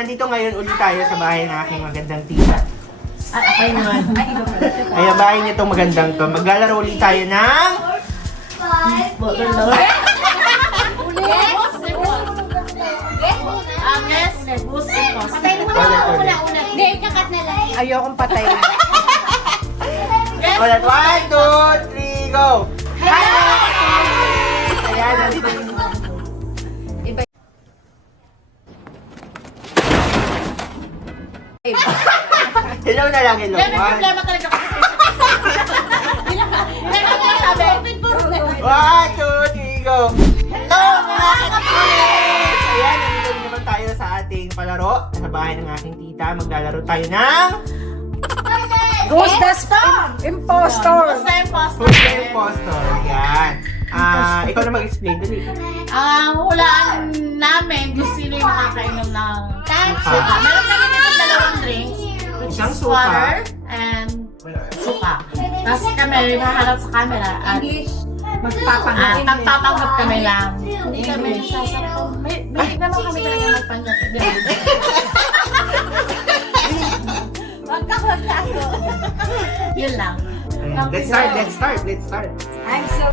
nandito ngayon ulit tayo sa bahay ng aking magandang tita. Ako naman. Ay, ang bahay niya itong magandang to. Maglalaro ulit tayo ng... Ayokong patay. Ulit, 1, 2, 3, go! Ayan, nandito yung... Hello na lang, hello. May problema talaga kasi. One, two, three, go! Hello mga katulis! Ayan, nandito naman tayo sa ating palaro sa bahay ng aking tita. Maglalaro tayo ng... Who's the impostor? Who's the Impostor? Ayan. Ikaw na mag-explain. Dali. Hulaan namin kung sino yung makakainom ng suka. Meron kami dito dalawang drinks, which Isang is suka. water and suka. Tapos kami haharap sa camera at magpapanggap kami lang. Hindi kami sasakto. May naman kami talaga magpanggap. Magkakagano. Yun lang. Let's start. I'm so...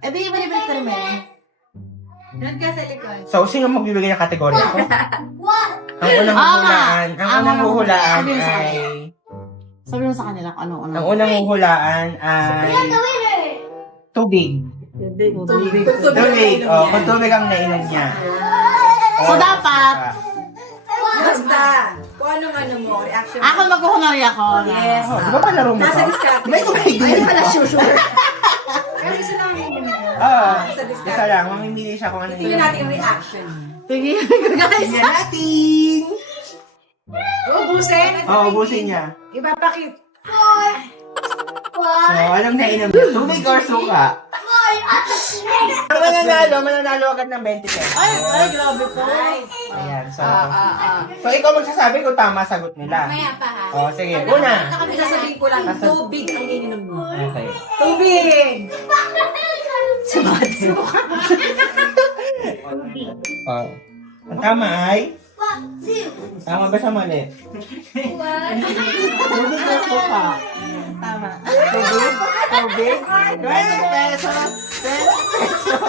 Eh, bili-bili ka rin eh. Doon ka sa likod. So, sino magbibigay ng kategorya ko? Ang unang huhulaan ay... Sabi mo sa kanila kung ano-ano. Ang unang huhulaan ay... Tubig. Tubig. Oh, kung tubig ang nainom niya. So, dapat... Basta, kung anong mo, reaction Ako maghuhunari ako. Yes. Oh, di ba palaro mo Nasa to? discarte. May tubig Ayun din pala, ito. sure. Pero isa lang yung Oo. Nasa discarte. Isa lang. Mamimili siya kung ano Tingnan natin yung reaction. Sige, guys. Tingnan natin. Ubusin? Oo, ubusin niya. Ipapakit. So, anong nainom niya? Tubig or suka? Mananalo agad ng 20 pesos. Ay, grabe po. Ayan, so... So, ikaw magsasabi kung tama sagot nila. Maya pa ha. O, sige. Una. Sasabihin ko lang, tubig ang ininom mo. Okay. Tubig! Oh. Ang tama ay... Tama ba siya mali? Tubig or suka? Tama. Tubig? 20 pesos! 20 pesos!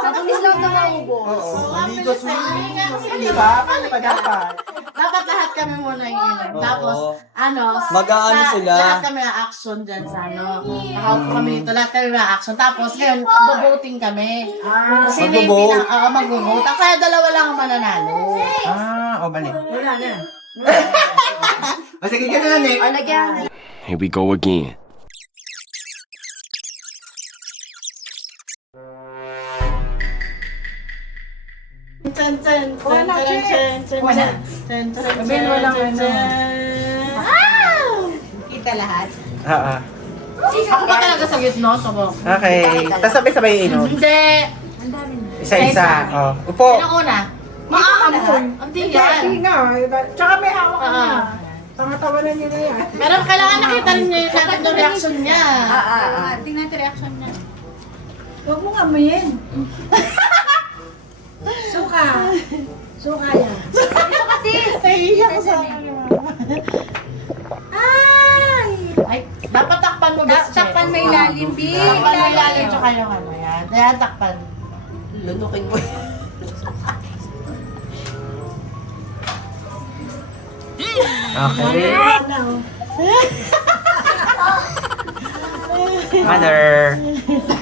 Mabilis lang na maubos. Oo, hindi ko Di ba? Paano ba dapat? Dapat lahat kami muna yung Tapos, Mag-aano sila? Lahat kami na-action dyan sa Nakaupo kami dito, lahat kami na-action. Tapos, ngayon, boboting kami. Sino yung Magbo-vote? mag-vote. Kaya dalawa lang ang mananalo. O balik. Wala na. O sige, gano'n eh. Lagyan. Here we go again. Chan, chan, chan, chan, chan, chan, Wala. chan, chan, chan, Sabihin mo lang chan, ano. chan. Kita lahat. Oo. Ako ba talaga sa gitno? Tabo. Okay. Tapos sabay-sabay inom. Hindi. Ang dami na. Isa-isa. O. Upo. Sino una? Maaamon. Hindi yan. nga. Tsaka may hawak ka na. Ah. Pangatawanan niya na yan. Pero kailangan nakita rin niya yung reaction niya. Tingnan natin reaction niya. Huwag mo ngamuyin. Suka. Suka yan. Ito kasi. Nahihiya ko sa Ay! Ay, dapat takpan mo best. Takpan may ilalim, B. Takpan may ilalim tsaka yung ano yan. Ayan, takpan. Lunukin mo. Okay. Mother.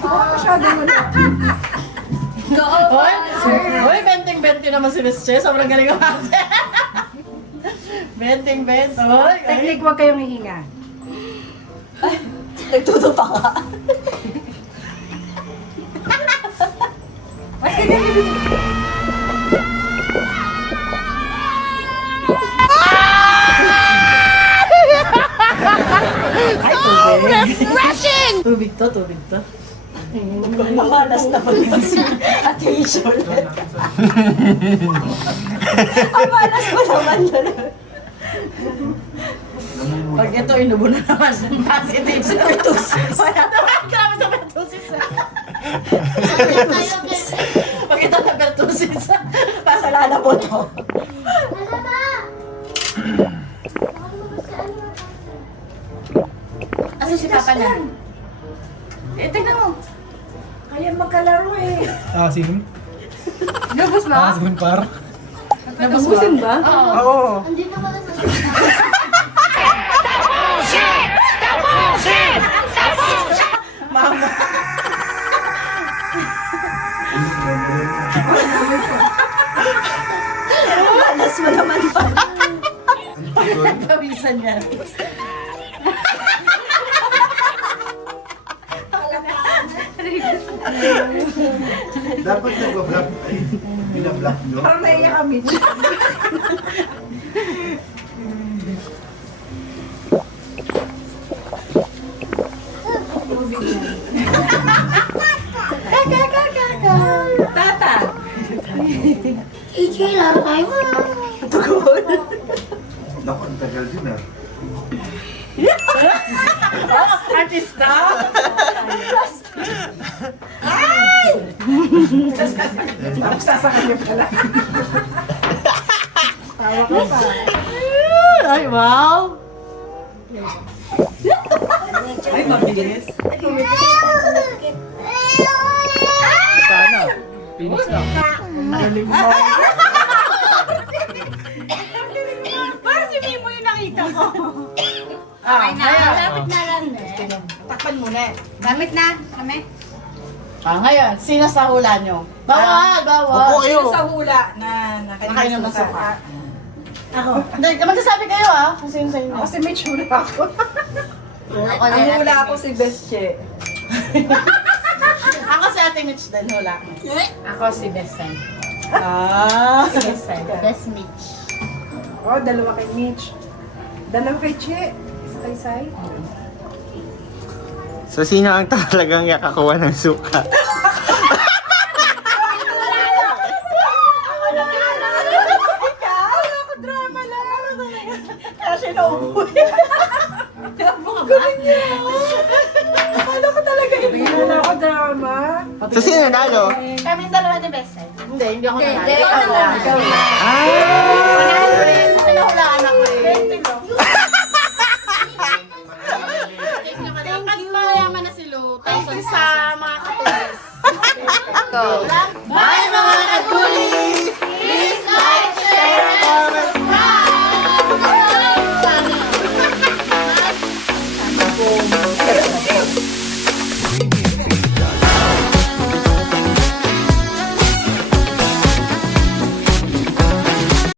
Masyado mo na. Hoy, benting-benti naman si Miss Che. Sobrang galing ang ate. Benting-bent. Hoy, Technique, huwag kayong hihinga. nagtutupa ka. Ay, refreshing! Tubig to. Mamalas na pag-attention. Ang malas mo naman na. Pag ito, inubo na naman. Positive sa pertussis. Wala naman, grabe sa pertussis. Pagkita na pertusis. Pasalala po to. Asa si Papa na? Tingnan mo. Kaya magkalaro eh. Asim. Nabos ba? Asim par. Nabusin ba? Oo. Mama. Alas mo naman pa. Pawisan niya. Dapat nag-block ay binablock nyo. Parang naiyak kami. Tata. Naku, ang tagal din ah. Artista. Tapos sasakal niyo pala. Tawa ka pa. Ay, wow. Ay, mabilis. Sana. Finish na. Parang si Mimo yung nakita ko. Okay na. Lapit na lang eh. Takpan muna eh. Gamit na. Kami. Ngayon, sino sa hula nyo? Bawal, bawal. Opo kayo. Sa hula na Nakainom ng suka. Ako. Hindi, magsasabi kayo kung sino sa inyo. Ako si Mitch hula ako. Ang hula ako si Besche. Ako si Ate Mitch din, hula ko. Ako si Besen. Si Besen. Best Mitch. Oh, dalawa kay Mitch. Dalawa kay Che. Isa kay Sai. So, sino ang talagang yakakuha ng suka? Ako drama lang. Kasi naupo. Akala ko talaga hindi na ako drama. So, sino nanalo? Kami dalawa ni Besen. Hindi ako nanalo. Hindi, Ikaw ako lang. ikaw lang. Pinahulaan ako eh. Dapat mayaman na si Lu. Thank you sa mga katulis. Ito.